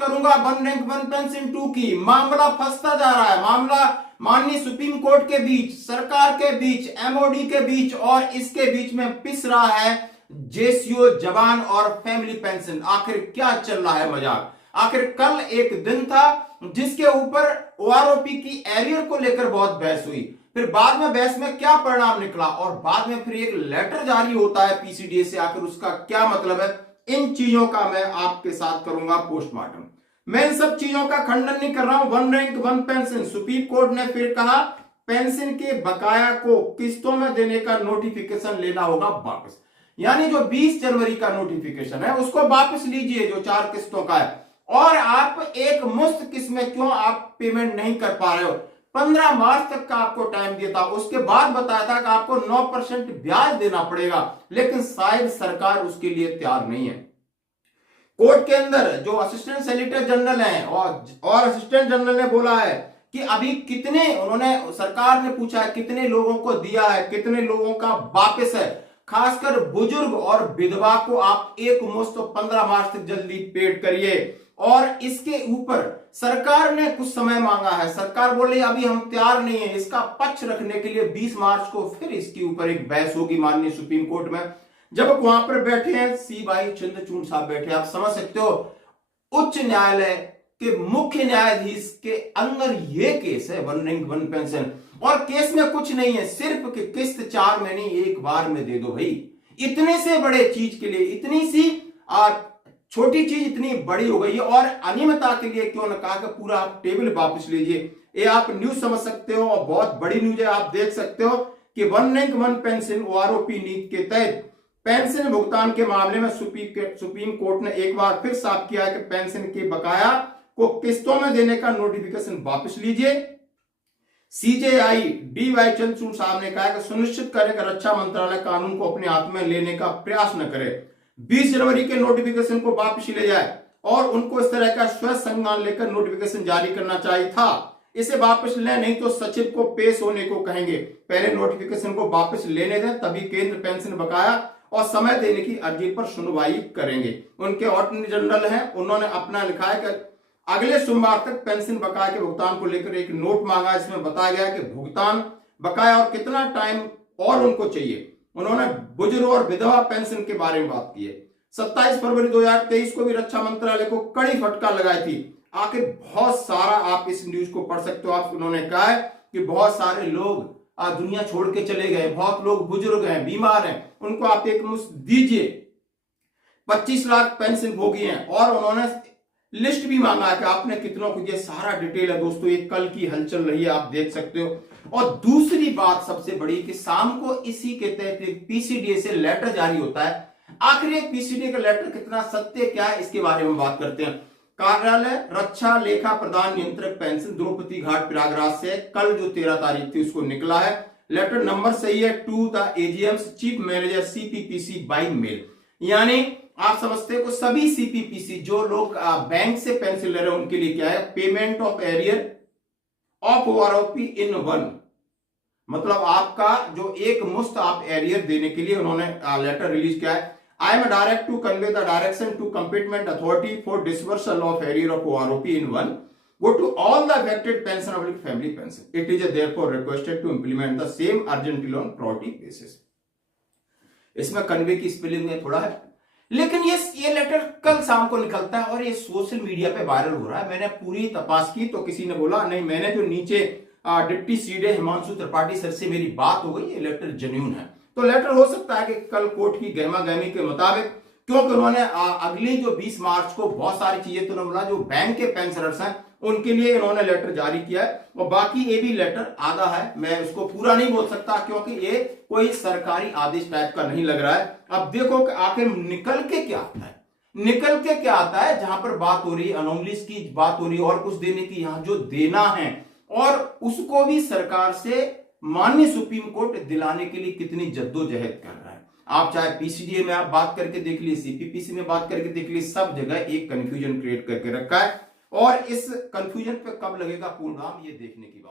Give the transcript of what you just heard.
करूंगा one rank one pension 2 की। मामला फंसता जा रहा है, मामला माननीय सुप्रीम कोर्ट के बीच, सरकार के बीच, एमओडी के बीच और इसके बीच में पिस रहा है जेसीओ, जवान और फैमिली पेंशन। आखिर क्या चल रहा है मजाक? आखिर कल एक दिन था जिसके ऊपर ओआरओपी की एरियर को लेकर बहुत बहस हुई, फिर बाद में बहस में क्या परिणाम निकला और बाद में फिर एक लेटर जारी होता है पीसीडीए से, आखिर उसका क्या मतलब है? इन चीजों का मैं आपके साथ करूंगा पोस्टमार्टम। मैं इन सब चीजों का खंडन नहीं कर रहा हूं। One rank one pension, supreme court ने फिर कहा पेंशन के बकाया को किस्तों में देने का नोटिफिकेशन लेना होगा वापस। यानी जो 20 जनवरी का नोटिफिकेशन है उसको वापस लीजिए, जो 4 किस्तों का है। और आप एक मुश्त किस्त में क्यों आप पेमेंट नहीं कर पा रहे हो? 15 मार्च तक का आपको टाइम दिया था, उसके बाद बताया था कि आपको 9% ब्याज देना पड़ेगा, लेकिन शायद सरकार उसके लिए तैयार नहीं है। कोर्ट के अंदर जो असिस्टेंट सेलिटर जनरल हैं और असिस्टेंट जनरल ने बोला है कि अभी कितने, उन्होंने, सरकार ने पूछा है कितने लोगों को दिया है, कितने लोगों का वापस है, खासकर बुजुर्ग और विधवा को आप एक मुश्त 15 मार्च तक जल्दी पेड करिए। और इसके ऊपर सरकार ने कुछ समय मांगा है, सरकार बोले अभी हम तैयार नहीं है। इसका पक्ष रखने के लिए 20 मार्च को फिर इसके ऊपर एक बहस होगी माननीय सुप्रीम कोर्ट में। जब वहां पर बैठे हैं सी भाई चंद्रचूड़ साहब बैठे, आप समझ सकते हो उच्च न्यायालय के मुख्य न्यायाधीश के अंदर ये केस है वन रैंक वन पेंशन, और केस में कुछ नहीं है, सिर्फ कि किस्त 4 महीने एक बार में दे दो भाई। इतने से बड़े चीज के लिए इतनी सी छोटी चीज इतनी बड़ी हो गई है, और अनियमितता के लिए क्यों न कहा कि पूरा आप टेबल वापस लीजिए। ये आप न्यूज समझ सकते हो और बहुत बड़ी न्यूज है। आप देख सकते हो कि one rank one pension OROP नीति के तहत पेंशन भुगतान के मामले में सुप्रीम कोर्ट ने एक बार फिर साफ किया है कि पेंशन के बकाया को किस्तों में देने का नोटिफिकेशन वापस लीजिए। सीजेआई डी वाई चंद्रचूड़ साहब ने कहा कि सुनिश्चित करें कि रक्षा मंत्रालय कानून को अपने हाथ में लेने का प्रयास न करे, 20 जनवरी के नोटिफिकेशन को वापस ले जाए और उनको इस तरह का स्वयं संज्ञान लेकर नोटिफिकेशन जारी करना चाहिए था। इसे वापस ले, नहीं तो सचिव को पेश होने को कहेंगे। पहले नोटिफिकेशन को वापस लेने दें, तभी केंद्र पेंशन बकाया और समय देने की अर्जी पर सुनवाई करेंगे। उनके अटॉर्नी जनरल हैं, उन्होंने अपना लिखा है कि अगले सोमवार तक पेंशन बकाया के भुगतान को लेकर एक नोट मांगा। इसमें बताया गया कि भुगतान बकाया और कितना टाइम और उनको चाहिए। उन्होंने बुजुर्ग और विधवा पेंशन के बारे में बात की है। 27 फरवरी 2023 को भी रक्षा मंत्रालय को कड़ी फटकार लगाई थी। आखिर बहुत सारा आप इस न्यूज को पढ़ सकते हो। आप उन्होंने कहा है कि बहुत सारे लोग दुनिया छोड़ के चले गए, बहुत लोग बुजुर्ग हैं, बीमार हैं, उनको आप एक मुश्त दीजिए। 25 लाख पेंशन भोगी हैं, और उन्होंने लिस्ट भी मांगा है कि आपने कितनों को दिया। सारा डिटेल है दोस्तों, ये कल की हलचल रही है, आप देख सकते हो। और दूसरी बात सबसे बड़ी कि शाम को इसी के तहत पीसीडीए से लेटर जारी होता है। आखिर ये पीसीडीए का लेटर कितना सत्य क्या है, इसके बारे में बात करते हैं। कार्यालय रक्षा लेखा प्रधान नियंत्रक पेंशन द्रौपदी घाट प्रयागराज से कल जो 13 तारीख थी उसको निकला है। लेटर नंबर सही है, to the AGMs chief manager CPPC by mail. यानी आप समझते हो सभी सीपीपीसी जो लोग बैंक से पेंशन ले रहे हैं उनके लिए क्या है, payment of arrear of OROP in one, मतलब आपका जो एक मुश्त आप एरियर देने के लिए उन्होंने लेटर रिलीज किया है। I am direct to convey the direction to competent authority for disbursal of arrear of OROP in one. Go to all the affected pension family pension. It is therefore requested to implement the same urgently on priority basis. इसमें convey की spelling में थोड़ा है, लेकिन ये letter कल शाम को निकलता है और ये सोशल मीडिया पे वायरल हो रहा है। मैंने पूरी तपास की तो किसी ने बोला नहीं, मैंने जो नीचे डिप्टी सीडे हिमांशु त्रिपाठी सर से मेरी बात हो गई, ये लेटर जेन्युइन है। तो लेटर हो सकता है कि कल कोर्ट की गहमा गहमी के मुताबिक, क्योंकि उन्होंने अगली जो 20 मार्च को बहुत सारी चीजें तो उन्होंने बोला जो बैंक के पेंशनर्स हैं उनके लिए इन्होंने लेटर जारी किया है, और बाकी ये भी लेटर आधा है, मैं उसको पूरा नहीं बोल सकता क्योंकि ये कोई सरकारी आदेश टाइप का नहीं लग रहा है। अब देखो कि आखिर निकल के क्या आता है, निकल के क्या आता है। जहां पर बात हो रही है अनोमलीज की, बात हो रही है और कुछ देने की, यहां जो देना है और उसको भी सरकार से माननीय सुप्रीम कोर्ट दिलाने के लिए कितनी जद्दोजहद कर रहा है। आप चाहे पीसीडीए में आप बात करके देख लीजिए, सीपीपीसी में बात करके देख लीजिए, सब जगह एक कंफ्यूजन क्रिएट करके रखा है, और इस कंफ्यूजन पे कब लगेगा पूर्ण विराम ये देखने की बात।